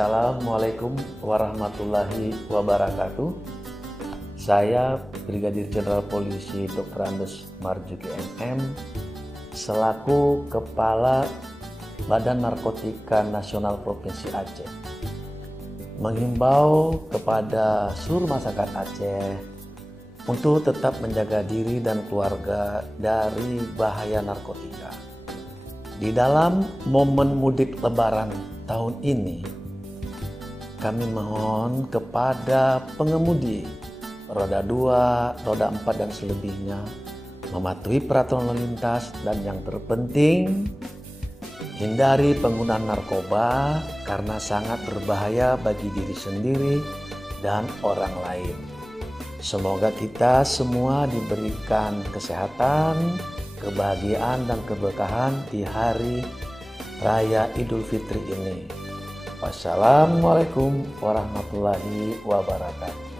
Assalamualaikum warahmatullahi wabarakatuh. Saya Brigadir Jenderal Polisi Dr. Andes Marjuki MM selaku Kepala Badan Narkotika Nasional Provinsi Aceh menghimbau kepada seluruh masyarakat Aceh untuk tetap menjaga diri dan keluarga dari bahaya narkotika. Di dalam momen mudik Lebaran tahun ini, kami mohon kepada pengemudi roda 2, roda 4 dan selebihnya mematuhi peraturan lalu lintas, dan yang terpenting hindari penggunaan narkoba karena sangat berbahaya bagi diri sendiri dan orang lain. Semoga kita semua diberikan kesehatan, kebahagiaan dan keberkahan di hari Raya Idul Fitri ini. Wassalamualaikum warahmatullahi wabarakatuh.